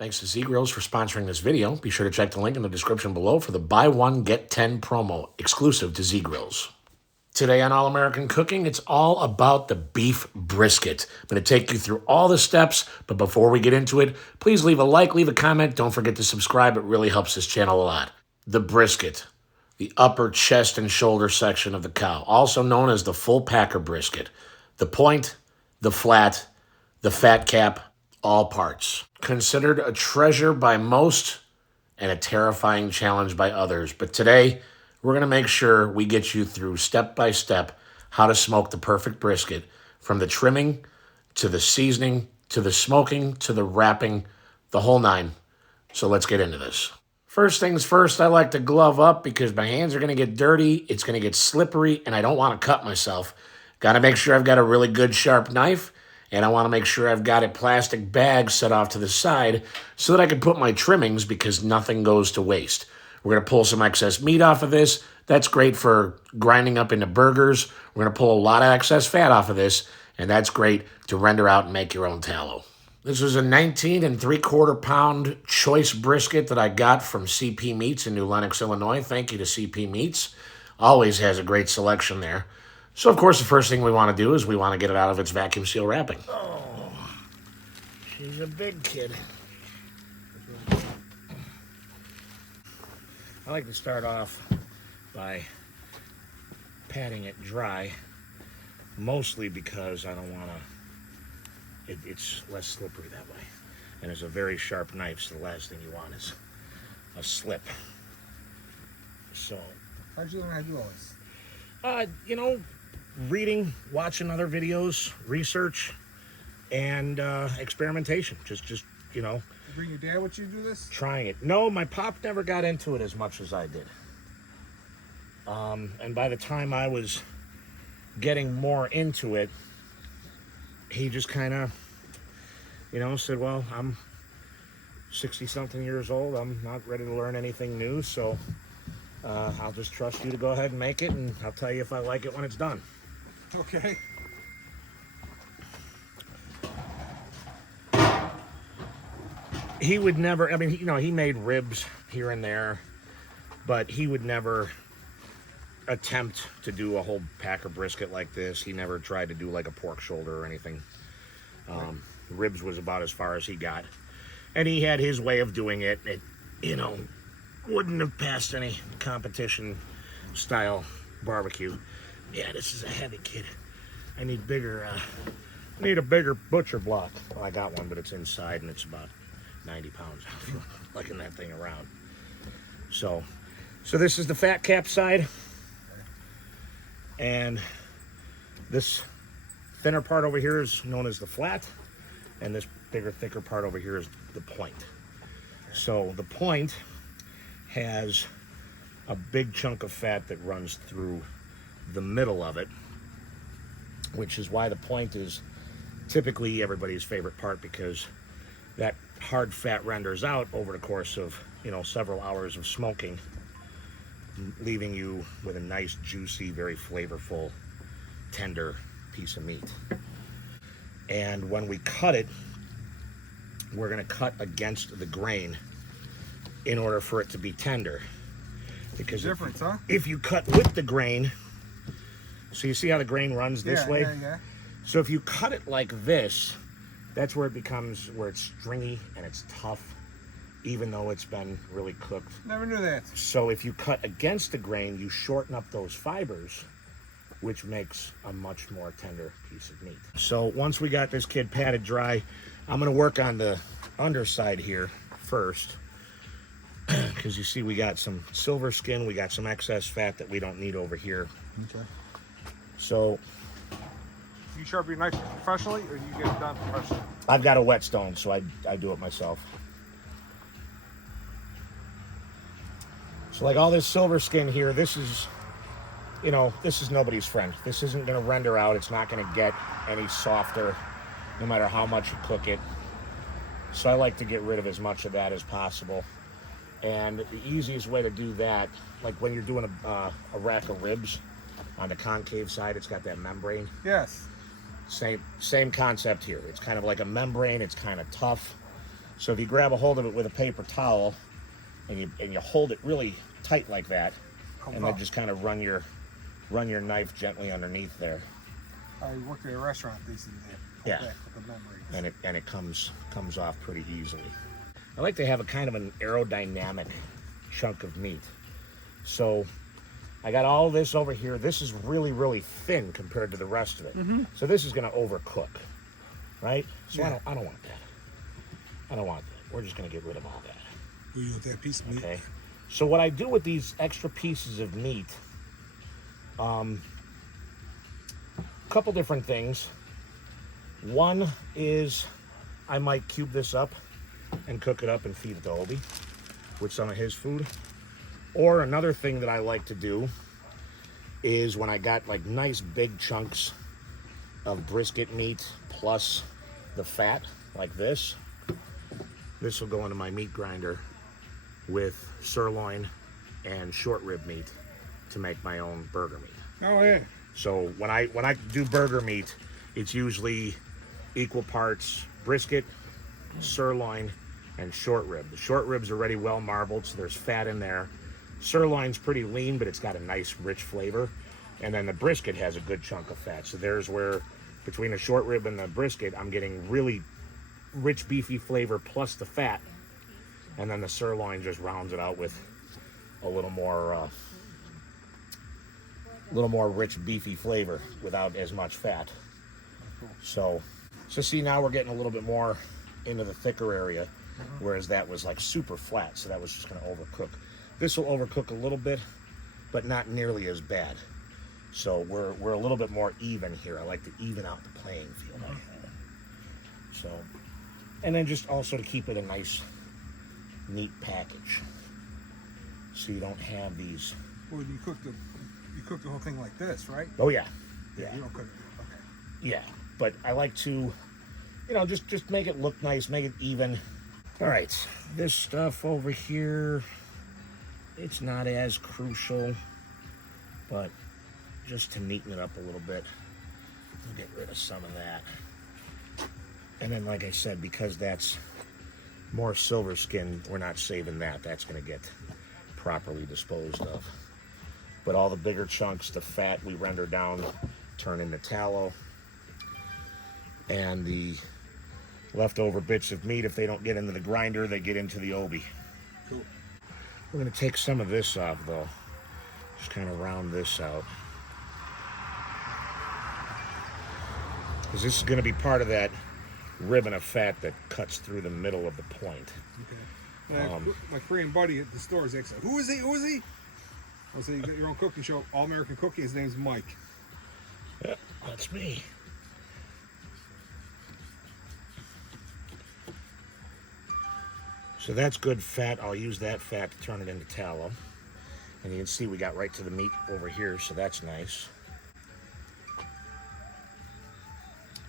Thanks to Z Grills for sponsoring this video. Be sure to check the link in the description below for the buy one, get 10 promo exclusive to Z Grills. Today on All American Cooking, it's all about the beef brisket. I'm going to take you through all the steps, but before we get into it, please leave a like, leave a comment. Don't forget to subscribe. It really helps this channel a lot. The brisket, the upper chest and shoulder section of the cow, also known as the full packer brisket. The point, the flat, the fat cap, all parts. Considered a treasure by most and a terrifying challenge by others. But today, we're going to make sure we get you through step by step how to smoke the perfect brisket, from the trimming to the seasoning to the smoking to the wrapping, the whole nine. So let's get into this. First things first, I like to glove up because my hands are going to get dirty, it's going to get slippery, and I don't want to cut myself. Got to make sure I've got a really good sharp knife, and I want to make sure I've got a plastic bag set off to the side so that I can put my trimmings, because nothing goes to waste. We're going to pull some excess meat off of this. That's great for grinding up into burgers. We're going to pull a lot of excess fat off of this, and that's great to render out and make your own tallow. This was a 19 3/4 pound choice brisket that I got from CP Meats in New Lenox, Illinois. Thank you to CP Meats. Always has a great selection there. So, of course, the first thing we want to do is we want to get it out of its vacuum seal wrapping. Oh, she's a big kid. I like to start off by patting it dry, mostly because I don't want to, it's less slippery that way. And it's a very sharp knife, so the last thing you want is a slip. So, how'd you learn how to do all this? Reading, watching other videos, research, and experimentation. Just You bring your dad with you to do this? Trying it. No, my pop never got into it as much as I did. And by the time I was getting more into it, he just kind of, said, well, I'm 60-something years old. I'm not ready to learn anything new, so I'll just trust you to go ahead and make it, and I'll tell you if I like it when it's done. Okay. He would never, he made ribs here and there, but he would never attempt to do a whole packer brisket like this. He never tried to do like a pork shoulder or anything. Ribs was about as far as he got. And he had his way of doing it. It, wouldn't have passed any competition style barbecue. Yeah, this is a heavy kid. I need a bigger butcher block. Well, I got one, but it's inside and it's about 90 pounds. I feel liking that thing around. So this is the fat cap side, and this thinner part over here is known as the flat, and this bigger, thicker part over here is the point. So the point has a big chunk of fat that runs through the middle of it, which is why the point is typically everybody's favorite part, because that hard fat renders out over the course of, several hours of smoking, leaving you with a nice, juicy, very flavorful, tender piece of meat. And when we cut it, we're going to cut against the grain in order for it to be tender. Because if you cut with the grain, so you see how the grain runs this way? Yeah. So if you cut it like this, that's where it becomes, where it's stringy and it's tough, even though it's been really cooked. Never knew that. So if you cut against the grain, you shorten up those fibers, which makes a much more tender piece of meat. So once we got this kid patted dry, I'm going to work on the underside here first, because you see we got some silver skin, we got some excess fat that we don't need over here. Okay. So You sharpen your knife professionally, or you get it done professionally? I've got a whetstone, so I do it myself. So like all this silver skin here, this is, this is nobody's friend. This isn't going to render out. It's not going to get any softer, no matter how much you cook it. So I like to get rid of as much of that as possible. And the easiest way to do that, like when you're doing a rack of ribs, on the concave side, it's got that membrane. Yes. Same concept here. It's kind of like a membrane. It's kind of tough. So if you grab a hold of it with a paper towel and you hold it really tight like that, and then just kind of run your knife gently underneath there. I worked at a restaurant these days. Yeah. And it comes off pretty easily. I like to have a kind of an aerodynamic chunk of meat. So I got all this over here. This is really, really thin compared to the rest of it. So this is going to overcook, right? So I don't want that. I don't want that. We're just going to get rid of all that. You want that piece of meat? Okay. So what I do with these extra pieces of meat, a couple different things. One is I might cube this up and cook it up and feed it to Obi with some of his food. Or another thing that I like to do is when I got like nice big chunks of brisket meat plus the fat like this will go into my meat grinder with sirloin and short rib meat to make my own burger meat. Oh yeah. So when I do burger meat, it's usually equal parts brisket, sirloin, and short rib. The short rib's already well marbled, so there's fat in there. Sirloin's pretty lean, but it's got a nice rich flavor. And then the brisket has a good chunk of fat. So there's where between the short rib and the brisket, I'm getting really rich beefy flavor plus the fat. And then the sirloin just rounds it out with a little more rich beefy flavor without as much fat. So see, now we're getting a little bit more into the thicker area, whereas that was like super flat, so that was just going to overcook. This will overcook a little bit, but not nearly as bad. So we're a little bit more even here. I like to even out the playing field. So, and then just also to keep it a nice, neat package, so you don't have these. Well, you cook the whole thing like this, right? Oh yeah, yeah. You don't cook it. Okay. Yeah, but I like to, just make it look nice, make it even. All right, this stuff over here, it's not as crucial, but just to neaten it up a little bit, we'll get rid of some of that. And then, like I said, because that's more silver skin, we're not saving that. That's going to get properly disposed of. But all the bigger chunks, the fat we render down, turn into tallow. And the leftover bits of meat, if they don't get into the grinder, they get into the Obi. Cool. We're going to take some of this off, though. Just kind of round this out. Because this is going to be part of that ribbon of fat that cuts through the middle of the point. Okay. My Korean buddy at the store is asking, who is he? Who is he? I'll say, you got your own cooking show, All American Cooking. His name's Mike. Yep, that's me. So that's good fat. I'll use that fat to turn it into tallow. And you can see we got right to the meat over here, so that's nice.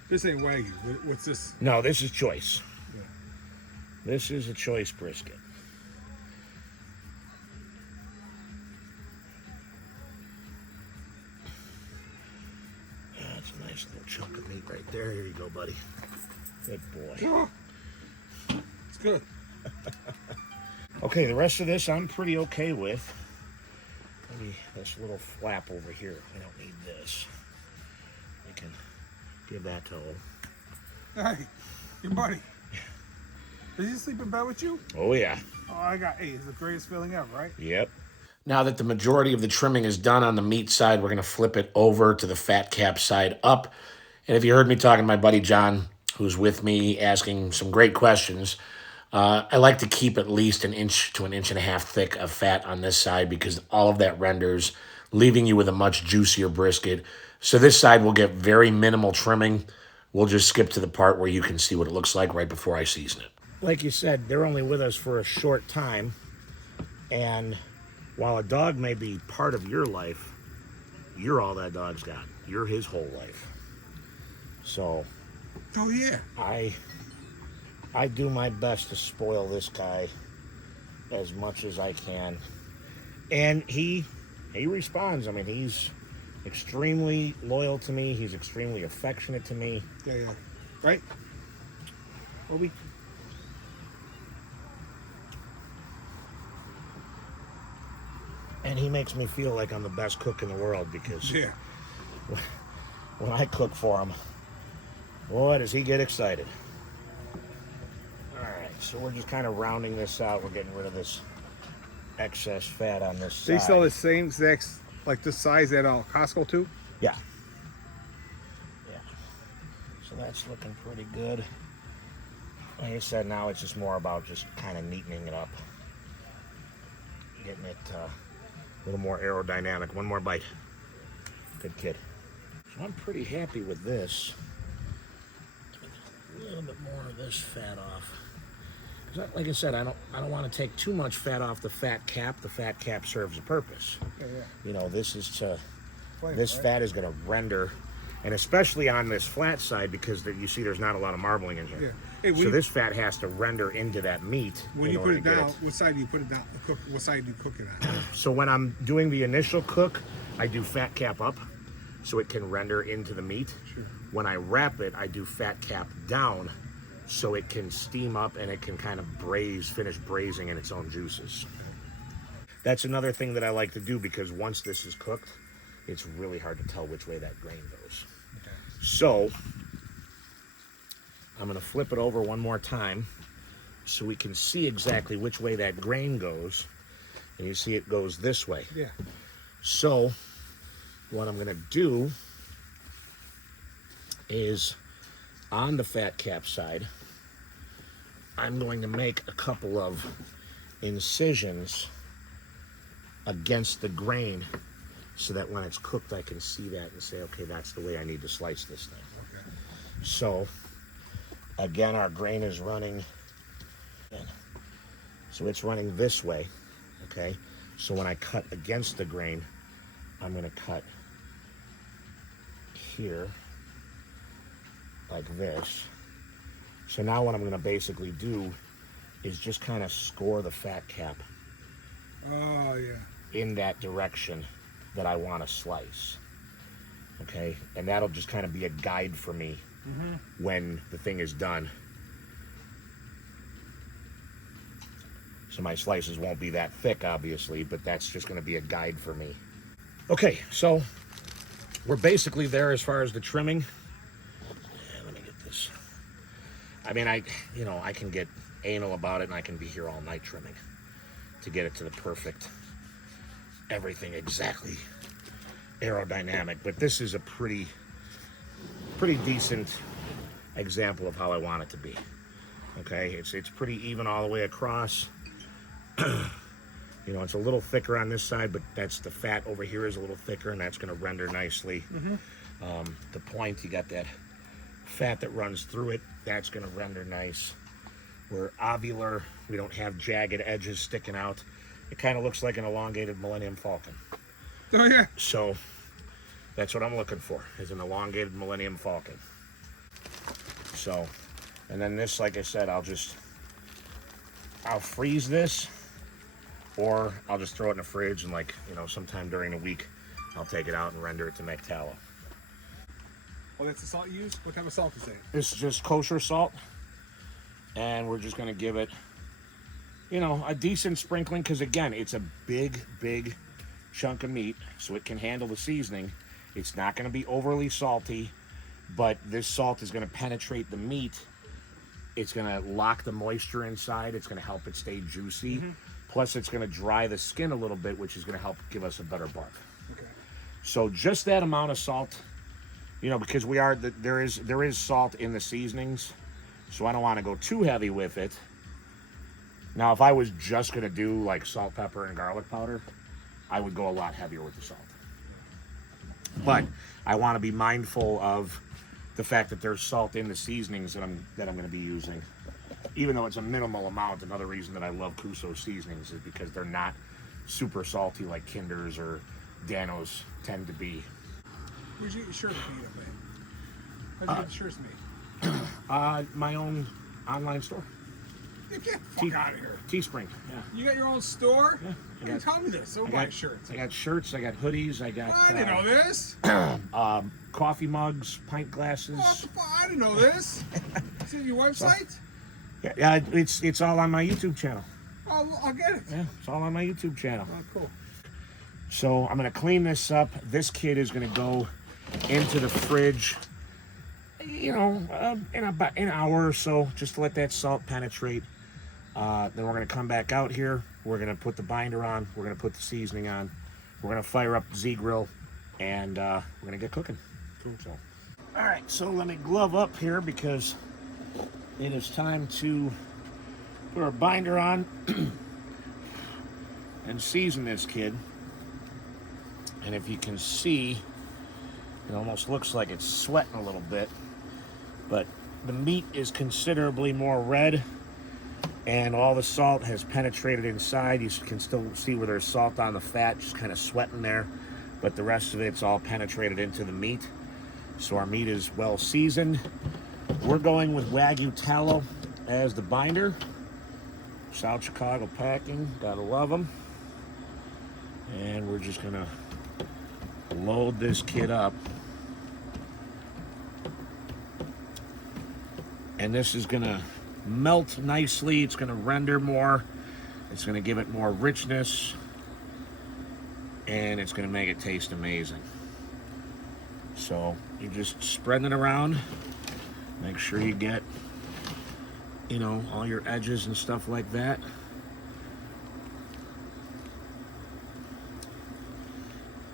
This ain't Wagyu. What's this? No, this is choice. Yeah. This is a choice brisket. That's a nice little chunk of meat right there. Here you go, buddy. Good boy. Oh, it's good. Okay, the rest of this I'm pretty okay with. Maybe this little flap over here. We don't need this. We can give that to old. Hey, your buddy. Does he sleep in bed with you? Oh, yeah. Oh, it's the greatest feeling ever, right? Yep. Now that the majority of the trimming is done on the meat side, we're going to flip it over to the fat cap side up. And if you heard me talking to my buddy John, who's with me asking some great questions, I like to keep at least 1 inch to 1.5 inches thick of fat on this side because all of that renders, leaving you with a much juicier brisket. So this side will get very minimal trimming. We'll just skip to the part where you can see what it looks like right before I season it. Like you said, they're only with us for a short time. And while a dog may be part of your life, you're all that dog's got. You're his whole life. So, Oh, yeah. I do my best to spoil this guy as much as I can. And he responds. I mean, he's extremely loyal to me. He's extremely affectionate to me. Yeah. Right? Obi? And he makes me feel like I'm the best cook in the world because Yeah. when I cook for him, boy, does he get excited. All right, so we're just kind of rounding this out. We're getting rid of this excess fat on this side. They sell the same exact, like this size at Costco too? Yeah. Yeah. So that's looking pretty good. Like I said, now it's just more about just kind of neatening it up. Getting it a little more aerodynamic. One more bite. Good kid. So I'm pretty happy with this. A little bit more of this fat off. 'Cause like I said, I don't want to take too much fat off the fat cap. The fat cap serves a purpose. Yeah. You know, this is to Flavor, this right? fat is going to render, and especially on this flat side because you see there's not a lot of marbling in here. Yeah. Hey, So this fat has to render into that meat. When in you order put it to get down, what side do you put it down? What side do you cook it on? So when I'm doing the initial cook, I do fat cap up so it can render into the meat. Sure. When I wrap it, I do fat cap down so it can steam up and it can kind of finish braising in its own juices. That's another thing that I like to do because once this is cooked, it's really hard to tell which way that grain goes. Okay. So I'm going to flip it over one more time so we can see exactly which way that grain goes. And you see it goes this way. Yeah. So what I'm going to do is on the fat cap side, I'm going to make a couple of incisions against the grain so that when it's cooked I can see that and say, okay, that's the way I need to slice this thing. Okay. So again, our grain is running, so it's running this way, okay? So when I cut against the grain, I'm going to cut here like this. So now what I'm going to basically do is just kind of score the fat cap Oh, yeah. in that direction that I want to slice, okay? And that'll just kind of be a guide for me when the thing is done. So my slices won't be that thick, obviously, but that's just going to be a guide for me. Okay, so we're basically there as far as the trimming. Let me get this. I mean, I can get anal about it and I can be here all night trimming to get it to the perfect, everything exactly aerodynamic. But this is a pretty decent example of how I want it to be. Okay, it's pretty even all the way across. You know, it's a little thicker on this side, but that's the fat over here is a little thicker, and that's going to render nicely. The point, you got that fat that runs through it, that's going to render nice. We're ovular, we don't have jagged edges sticking out. It kind of looks like an elongated Millennium Falcon. Oh, yeah. So that's what I'm looking for, is an elongated Millennium Falcon. So, and then this, like I said, I'll freeze this, or I'll just throw it in the fridge and, like, you know, sometime during the week, I'll take it out and render it to make tallow. Oh, that's the salt you use? What type of salt is that? This is just kosher salt, and we're just gonna give it, you know, a decent sprinkling, because again, it's a big chunk of meat, so it can handle the seasoning. It's not gonna be overly salty, but this salt is gonna penetrate the meat. It's gonna lock the moisture inside. It's gonna help it stay juicy. Plus, it's gonna dry the skin a little bit, which is gonna help give us a better bark. Okay. So just that amount of salt, you know, because there is salt in the seasonings, so I don't want to go too heavy with it. Now, if I was just gonna do like salt, pepper, and garlic powder, I would go a lot heavier with the salt. But I want to be mindful of the fact that there's salt in the seasonings that I'm going to be using, even though it's a minimal amount. Another reason that I love Cuso seasonings is because they're not super salty like Kinder's or Dano's tend to be. Where'd you get your shirt made up, man? How'd you get the shirts made? My own online store, Get the fuck out of here. Teespring. Yeah. You got your own store? Yeah, You didn't tell me this. So buy shirts. I got shirts. I got hoodies. I got. I didn't know this. Coffee mugs, pint glasses. What the fuck? I didn't know this. Is it your website? Yeah, it's all on my YouTube channel. I'll get it. Yeah, it's all on my YouTube channel. Oh, cool. So I'm gonna clean this up. This kid is gonna go into the fridge, you know, in about an hour or so, just to let that salt penetrate. Then we're gonna come back out here. We're gonna put the binder on. We're gonna put the seasoning on. We're gonna fire up the Z-Grill, and we're gonna get cooking. Cool. So, all right. So let me glove up here because it is time to put our binder on and season this kid. And if you can see, it almost looks like it's sweating a little bit, but the meat is considerably more red, and all the salt has penetrated inside. You can still see where there's salt on the fat, just kind of sweating there, but the rest of it's all penetrated into the meat. So our meat is well seasoned. We're going with Wagyu tallow as the binder. South Chicago packing, gotta love them. And we're just gonna load this kid up. And this is gonna melt nicely. It's gonna render more. It's gonna give it more richness. And it's gonna make it taste amazing. So you just spread it around. Make sure you get, you know, all your edges and stuff like that.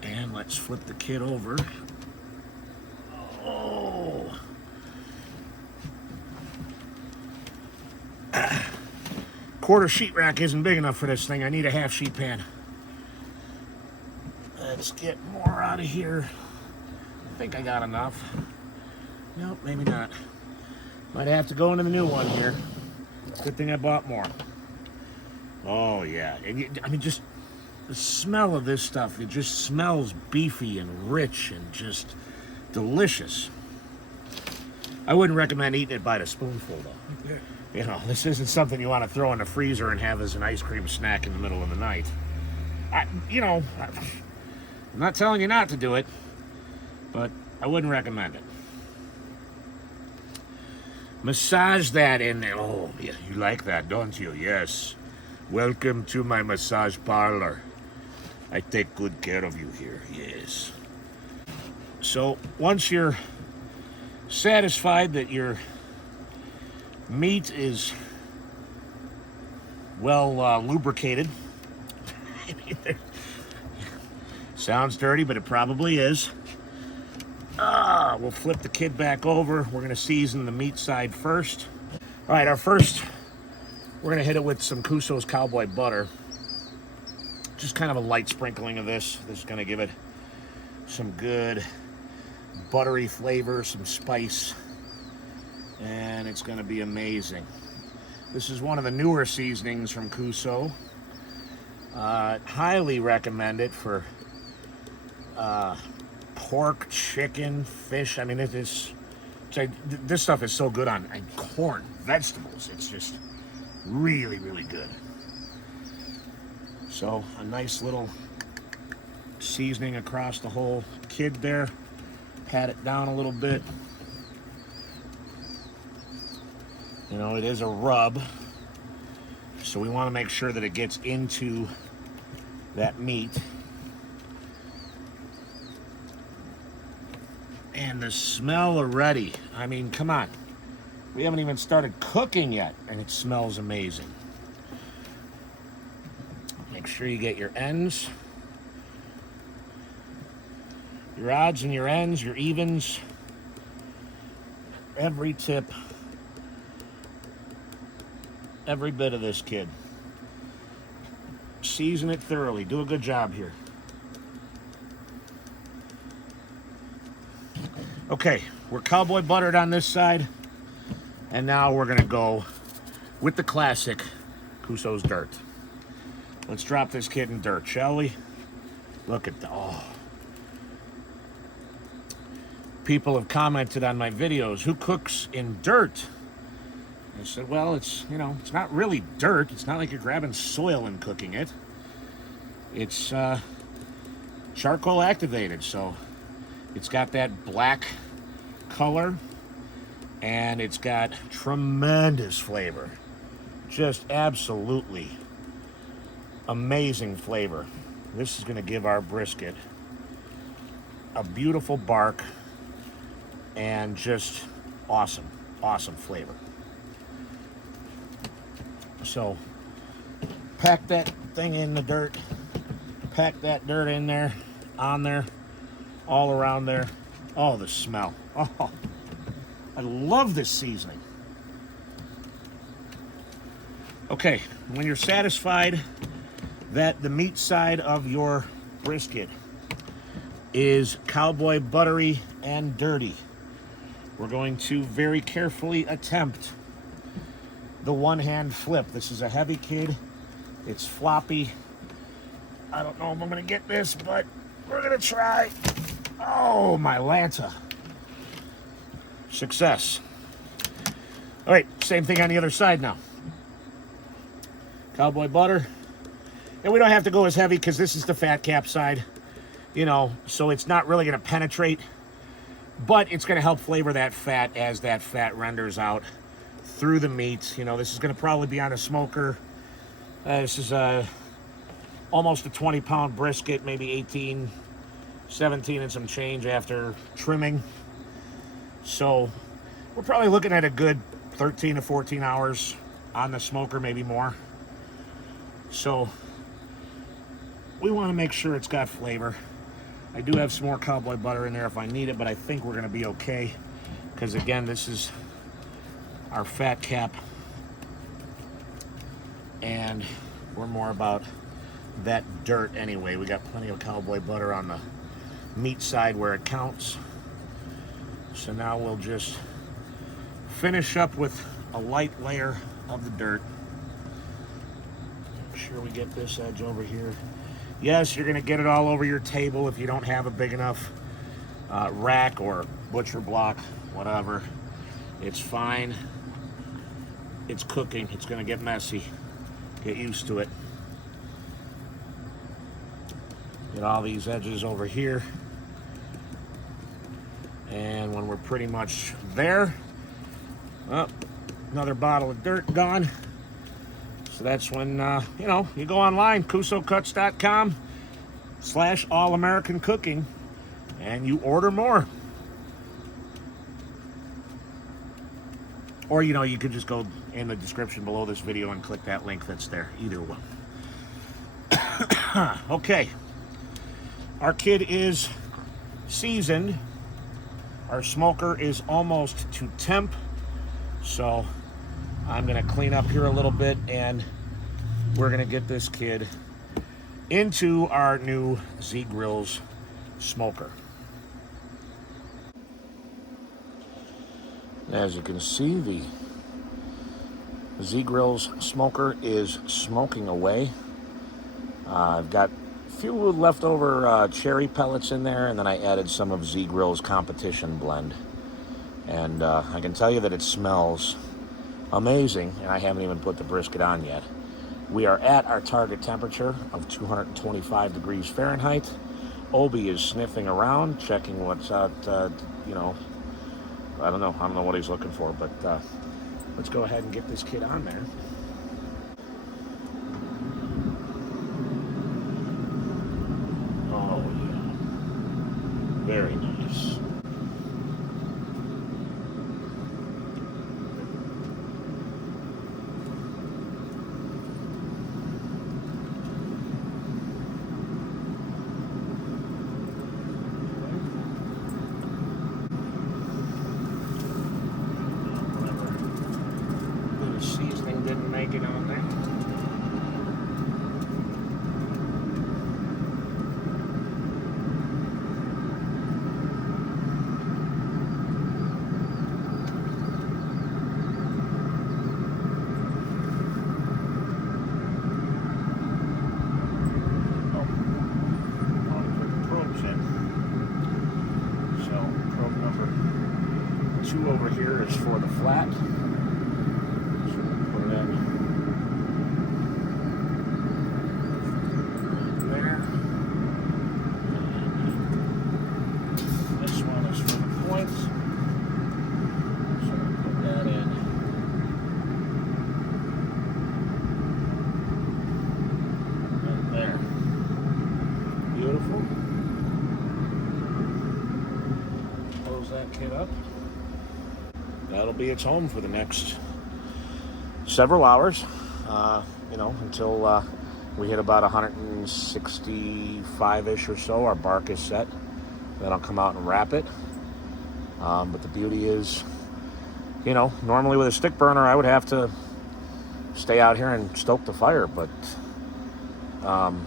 And let's flip the kid over. Oh. Quarter sheet rack isn't big enough for this thing. I need a half sheet pan. Let's get more out of here. I think I got enough. Nope, maybe not. Might have to go into the new one here. Good thing I bought more. Oh yeah, and I mean, just the smell of this stuff, it just smells beefy and rich and just delicious. I wouldn't recommend eating it by the spoonful though. Yeah. You know, this isn't something you want to throw in the freezer and have as an ice cream snack in the middle of the night. I'm not telling you not to do it, but I wouldn't recommend it. Massage that in there. Oh, yeah, you like that, don't you? Yes. Welcome to my massage parlor. I take good care of you here. Yes. So once you're satisfied that your meat is well lubricated, sounds dirty, but it probably is. We'll flip the kid back over. We're going to season the meat side first. All right, we're going to hit it with some Cuso's Cowboy butter. Just kind of a light sprinkling of this. This is going to give it some good buttery flavor, some spice, and it's going to be amazing. This is one of the newer seasonings from Cuso. Highly recommend it for pork, chicken, fish. I mean, this stuff is so good on corn, vegetables. It's just really, really good. So a nice little seasoning across the whole kid there. Pat it down a little bit. You know, it is a rub, so we want to make sure that it gets into that meat. And the smell already, I mean, come on. We haven't even started cooking yet, and it smells amazing. Make sure you get your ends, your odds and your ends, your evens, every tip, every bit of this kid. Season it thoroughly. Do a good job here. Okay, we're Cowboy buttered on this side, and now we're gonna go with the classic Cuso's dirt. Let's drop this kid in dirt, shall we? Look at the, oh. People have commented on my videos, who cooks in dirt? I said, well, it's not really dirt. It's not like you're grabbing soil and cooking it. It's charcoal activated, so it's got that black color, and it's got tremendous flavor. Just absolutely amazing flavor. this is going to give our brisket a beautiful bark and just awesome, awesome flavor. So pack that thing in the dirt, pack that dirt in there, on there, all around there. Oh, the smell. Oh, I love this seasoning. Okay, when you're satisfied that the meat side of your brisket is Cowboy buttery and dirty, we're going to very carefully attempt the one-hand flip. This is a heavy kid. It's floppy. I don't know if I'm gonna get this, but we're gonna try. Oh, my Lanta. Success. All right, same thing on the other side now. Cowboy butter. And we don't have to go as heavy because this is the fat cap side, you know, so it's not really going to penetrate, but it's going to help flavor that fat as that fat renders out through the meat. You know, this is going to probably be on a smoker. This is almost a 20-pound brisket, maybe 18, 17 and some change after trimming. So we're probably looking at a good 13 to 14 hours on the smoker, maybe more. So we want to make sure it's got flavor. I do have some more Cowboy butter in there if I need it, but I think we're going to be okay because, again, this is our fat cap and we're more about that dirt anyway. We got plenty of Cowboy butter on the meat side where it counts. So now we'll just finish up with a light layer of the dirt. Make sure we get this edge over here. Yes, you're gonna get it all over your table if you don't have a big enough rack or butcher block, whatever. It's fine. It's cooking. It's gonna get messy. Get used to it. Get all these edges over here. And when we're pretty much there, oh, another bottle of dirt gone. So that's when, you know, you go online, cusocuts.com/allamericancooking, and you order more. Or, you know, you could just go in the description below this video and click that link that's there. Either one. Okay. Our kid is seasoned. Our smoker is almost to temp. So I'm going to clean up here a little bit and we're going to get this kid into our new Z-Grills smoker. As you can see, the Z-Grills smoker is smoking away. I've got a few leftover cherry pellets in there, and then I added some of Z-Grills competition blend. And I can tell you that it smells amazing, and I haven't even put the brisket on yet. We are at our target temperature of 225 degrees Fahrenheit. Obi is sniffing around, checking what's out, you know, I don't know what he's looking for, but let's go ahead and get this kid on there. Oh, yeah. Very nice. that kid up. That'll be its home for the next several hours, until we hit about 165-ish or so. Our bark is set. Then I'll come out and wrap it. But the beauty is, normally with a stick burner, I would have to stay out here and stoke the fire, but I'm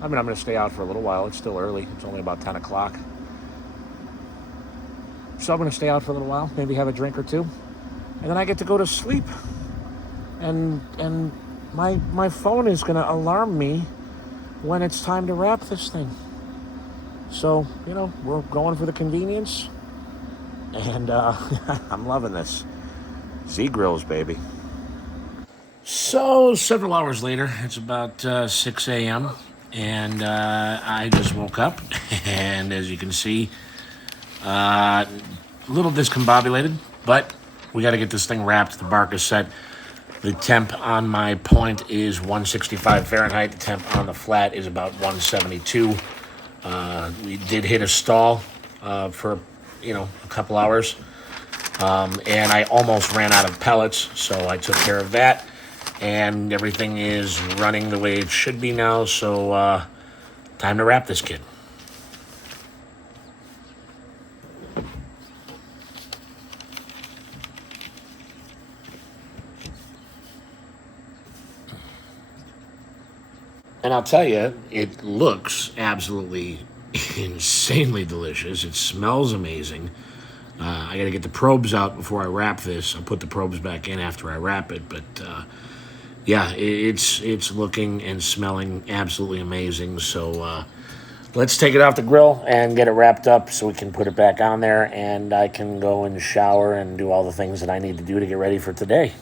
going to stay out for a little while. It's still early. It's only about 10 o'clock. So I'm going to stay out for a little while, maybe have a drink or two, and then I get to go to sleep. And my phone is going to alarm me when it's time to wrap this thing. So, we're going for the convenience, and I'm loving this. Z-Grills, baby. So, several hours later, it's about 6 a.m., and I just woke up, and as you can see, a little discombobulated, but we got to get this thing wrapped. The bark is set. The temp on my point is 165 Fahrenheit. The temp on the flat is about 172. We did hit a stall for, a couple hours, and I almost ran out of pellets, so I took care of that, and everything is running the way it should be now, so time to wrap this kid. And I'll tell you, it looks absolutely insanely delicious. It smells amazing. I got to get the probes out before I wrap this. I'll put the probes back in after I wrap it. But it's looking and smelling absolutely amazing. So let's take it off the grill and get it wrapped up so we can put it back on there. And I can go and shower and do all the things that I need to do to get ready for today.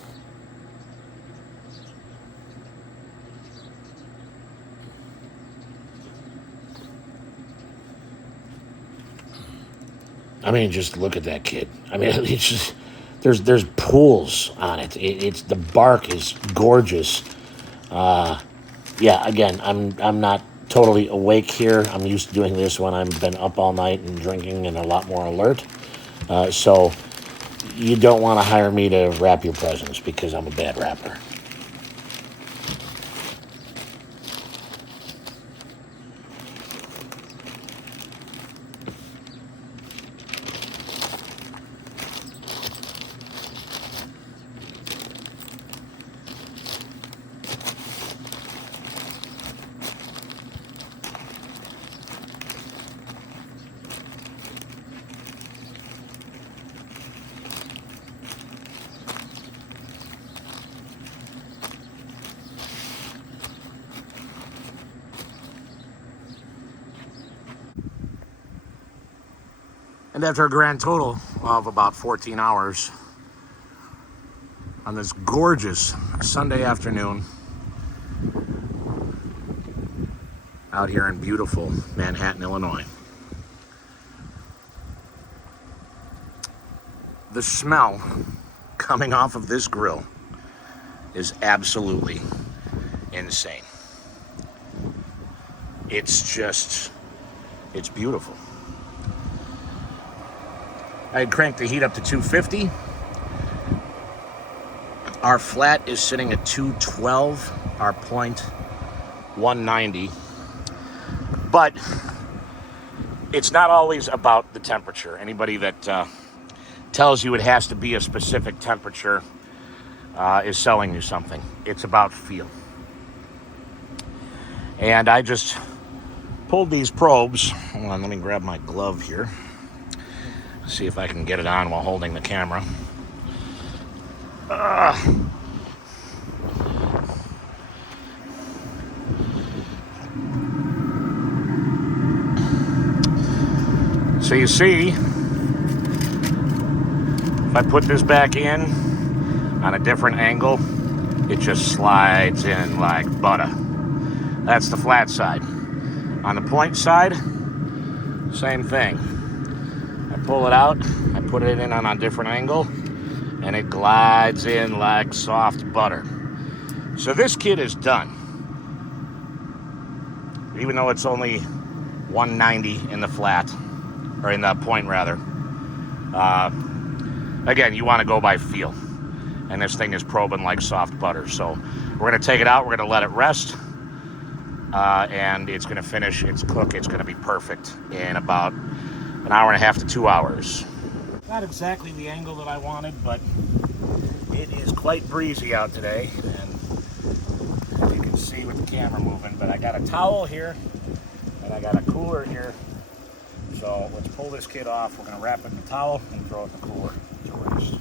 I mean, just look at that kid. I mean, it's just there's pools on it. It's the bark is gorgeous. Again, I'm not totally awake here. I'm used to doing this when I've been up all night and drinking and a lot more alert. So you don't want to hire me to wrap your presents because I'm a bad wrapper. And after a grand total of about 14 hours on this gorgeous Sunday afternoon out here in beautiful Manhattan, Illinois, the smell coming off of this grill is absolutely insane. It's beautiful. I had cranked the heat up to 250. Our flat is sitting at 212, our point 190. But it's not always about the temperature. Anybody that tells you it has to be a specific temperature is selling you something. It's about feel. And I just pulled these probes. Hold on, let me grab my glove here. See if I can get it on while holding the camera. So you see, if I put this back in on a different angle, it just slides in like butter. That's the flat side. On the point side, same thing. I pull it out, I put it in on a different angle, and it glides in like soft butter. So this kid is done. Even though it's only 190 in the flat, or in the point rather. Again, you want to go by feel. And this thing is probing like soft butter. So we're going to take it out. We're going to let it rest. And it's going to finish its cook. It's going to be perfect in about an hour and a half to 2 hours. Not exactly the angle that I wanted, but it is quite breezy out today. And you can see with the camera moving, but I got a towel here and I got a cooler here. So let's pull this kid off. We're going to wrap it in the towel and throw it in the cooler to rest.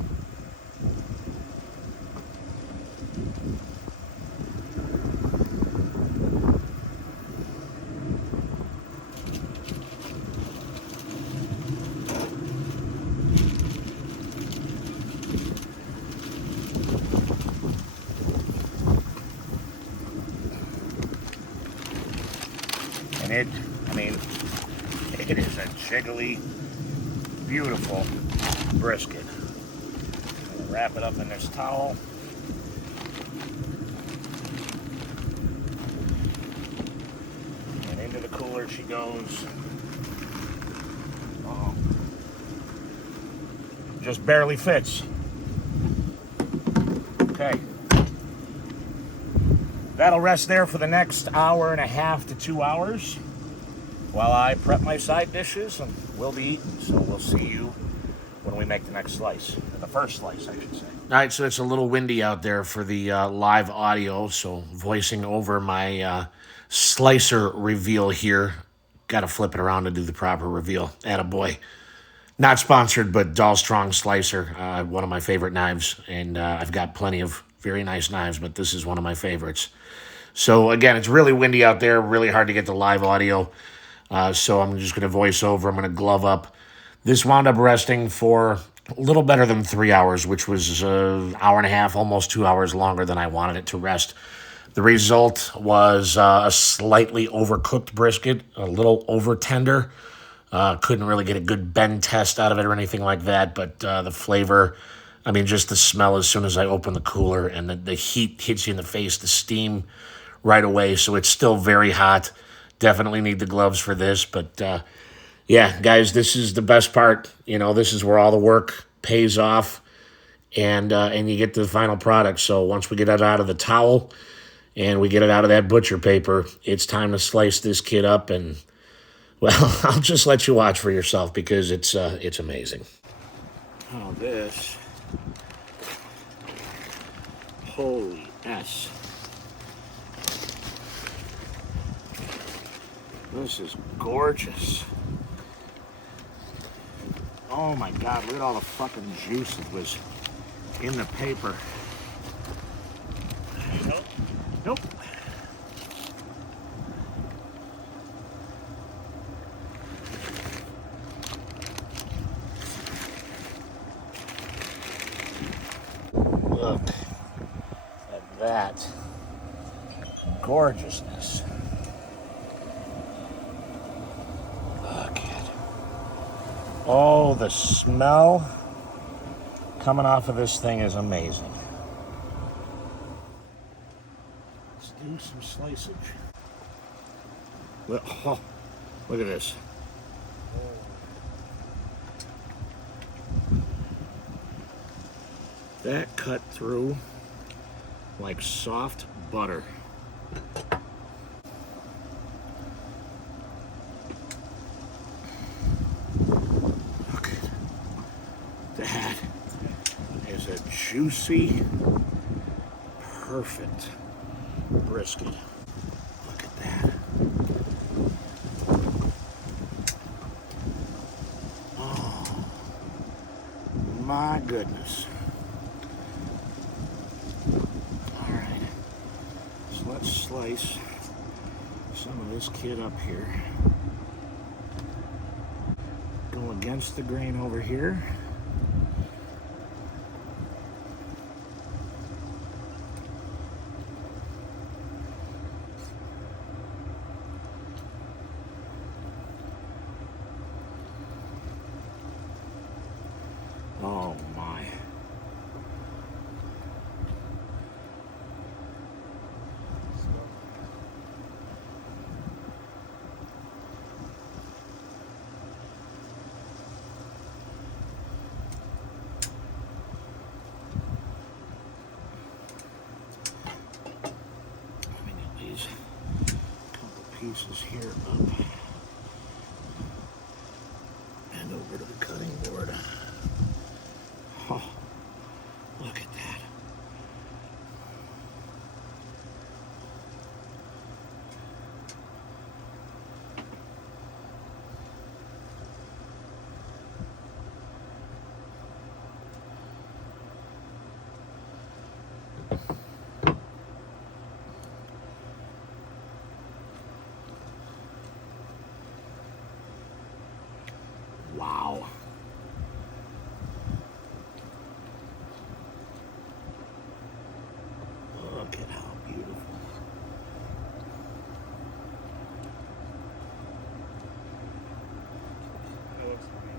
And it is a jiggly, beautiful brisket. I'm gonna wrap it up in this towel. And into the cooler she goes. Oh, just barely fits. Okay. That'll rest there for the next hour and a half to 2 hours while I prep my side dishes, and we'll be eating. So we'll see you when we make the next slice, or the first slice, I should say. All right, so it's a little windy out there for the live audio, so voicing over my slicer reveal here. Got to flip it around to do the proper reveal. Attaboy. Not sponsored, but Doll Strong Slicer, one of my favorite knives, and I've got plenty of very nice knives, but this is one of my favorites. So again, it's really windy out there, really hard to get the live audio. So I'm just going to voice over. I'm going to glove up. This wound up resting for a little better than 3 hours, which was an hour and a half, almost 2 hours longer than I wanted it to rest. The result was a slightly overcooked brisket, a little over tender. Couldn't really get a good bend test out of it or anything like that, but the flavor, I mean, just the smell as soon as I open the cooler, and the heat hits you in the face, the steam right away, so it's still very hot. Definitely need the gloves for this, but yeah, guys, this is the best part. You know, this is where all the work pays off, and you get to the final product. So once we get it out of the towel and we get it out of that butcher paper, it's time to slice this kid up, and well, I'll just let you watch for yourself because it's amazing. Oh, this. Holy S. This is gorgeous. Oh my God, look at all the fucking juice that was in the paper. Nope. Nope. Look at that gorgeousness. Look at, oh, the smell coming off of this thing is amazing. Let's do some slicing. Look, oh, look at this. That cut through like soft butter. Look at that. Is a juicy, perfect brisket. Look at that. Oh, my goodness. Let's slice some of this kid up here. Go against the grain over here. Oh my. pieces here up and over to the cutting board. Oh, look at that. Wow. Look at how beautiful. That looks funny.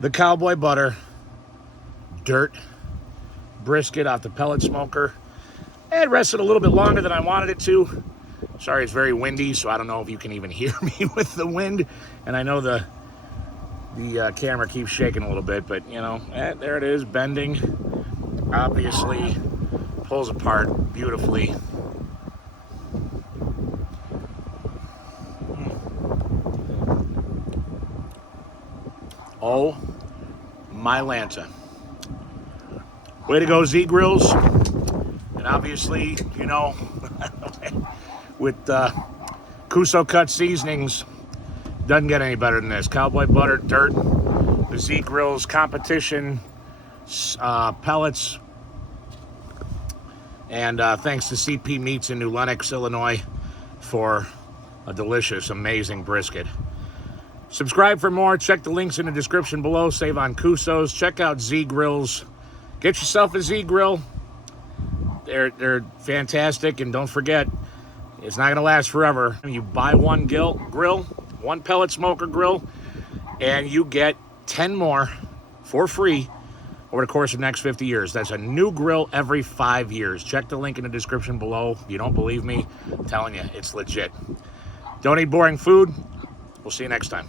The Cowboy butter, dirt, brisket off the pellet smoker. It rested a little bit longer than I wanted it to. Sorry, it's very windy, so I don't know if you can even hear me with the wind. And I know the camera keeps shaking a little bit, but you know, there it is, bending. Obviously, pulls apart beautifully. Oh my Lanta. Way to go, Z Grills. And obviously, you know, with Cuso cut seasonings, doesn't get any better than this. Cowboy butter, dirt, the Z Grills competition, pellets, and thanks to CP Meats in New Lenox, Illinois, for a delicious, amazing brisket. Subscribe for more. Check the links in the description below. Save on Cusos. Check out Z Grills. Get yourself a Z Grill. They're fantastic, and don't forget, it's not going to last forever. You buy one grill, one pellet smoker grill, and you get 10 more for free over the course of the next 50 years. That's a new grill every 5 years. Check the link in the description below. If you don't believe me, I'm telling you, it's legit. Don't eat boring food. We'll see you next time.